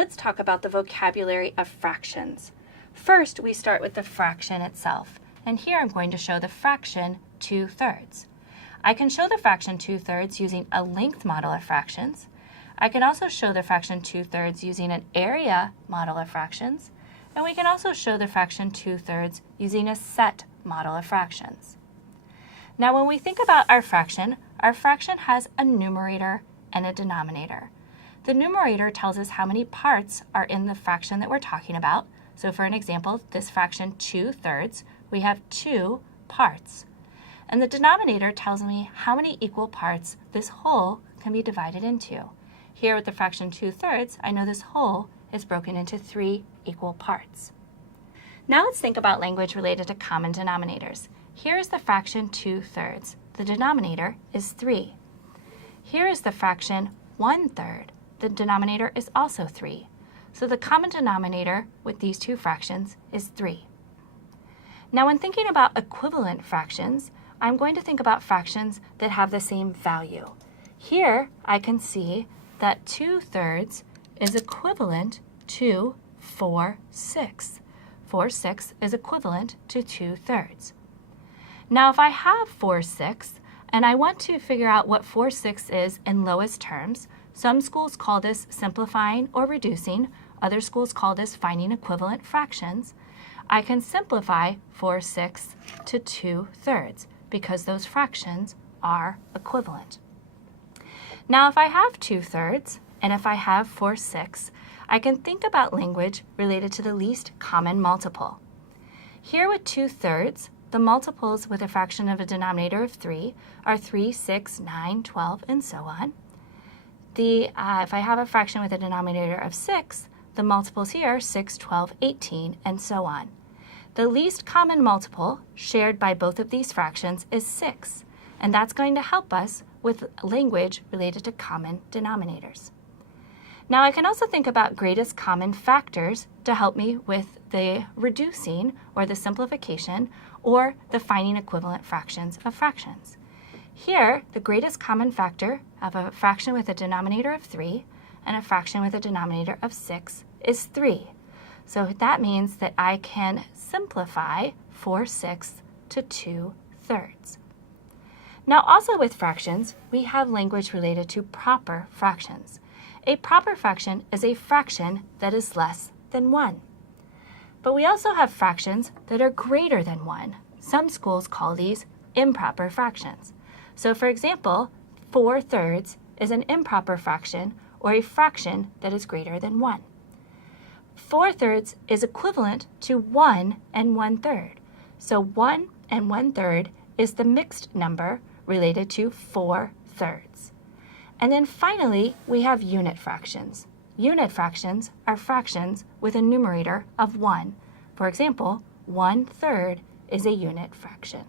let's talk about the vocabulary of fractions. First, we start with the fraction itself, and here I'm going to show the fraction 2/3. I can show the fraction 2/3 using a length model of fractions. I can also show the fraction 2/3 using an area model of fractions, and we can also show the fraction 2/3 using a set model of fractions. Now, when we think about our fraction has a numerator and a denominator. The numerator tells us how many parts are in the fraction that we're talking about. So for an example, this fraction 2/3, we have 2 parts. And the denominator tells me how many equal parts this whole can be divided into. Here with the fraction 2/3, I know this whole is broken into 3 equal parts. Now let's think about language related to common denominators. Here is the fraction 2/3. The denominator is 3. Here is the fraction 1/3. The denominator is also 3. So the common denominator with these two fractions is 3. Now when thinking about equivalent fractions, I'm going to think about fractions that have the same value. Here I can see that 2/3 is equivalent to 4/6. 4/6 is equivalent to 2/3. Now if I have 4/6 and I want to figure out what 4/6 is in lowest terms, some schools call this simplifying or reducing. Other schools call this finding equivalent fractions. I can simplify 4/6 to 2/3 because those fractions are equivalent. Now if I have 2/3 and if I have 4/6, I can think about language related to the least common multiple. Here with 2/3, the multiples with a fraction of a denominator of 3 are 3, 6, 9, 12, and so on. If I have a fraction with a denominator of 6, the multiples here are 6, 12, 18, and so on. The least common multiple shared by both of these fractions is 6, and that's going to help us with language related to common denominators. Now I can also think about greatest common factors to help me with the reducing or the simplification or the finding equivalent fractions of fractions. Here, the greatest common factor of a fraction with a denominator of 3 and a fraction with a denominator of 6 is 3. So that means that I can simplify 4/6 to 2/3. Now also with fractions, we have language related to proper fractions. A proper fraction is a fraction that is less than 1. But we also have fractions that are greater than 1. Some schools call these improper fractions. So for example, 4/3 is an improper fraction or a fraction that is greater than 1. 4/3 is equivalent to 1 and 1/3. So 1 and 1/3 is the mixed number related to 4/3. And then finally, we have unit fractions. Unit fractions are fractions with a numerator of 1. For example, 1/3 is a unit fraction.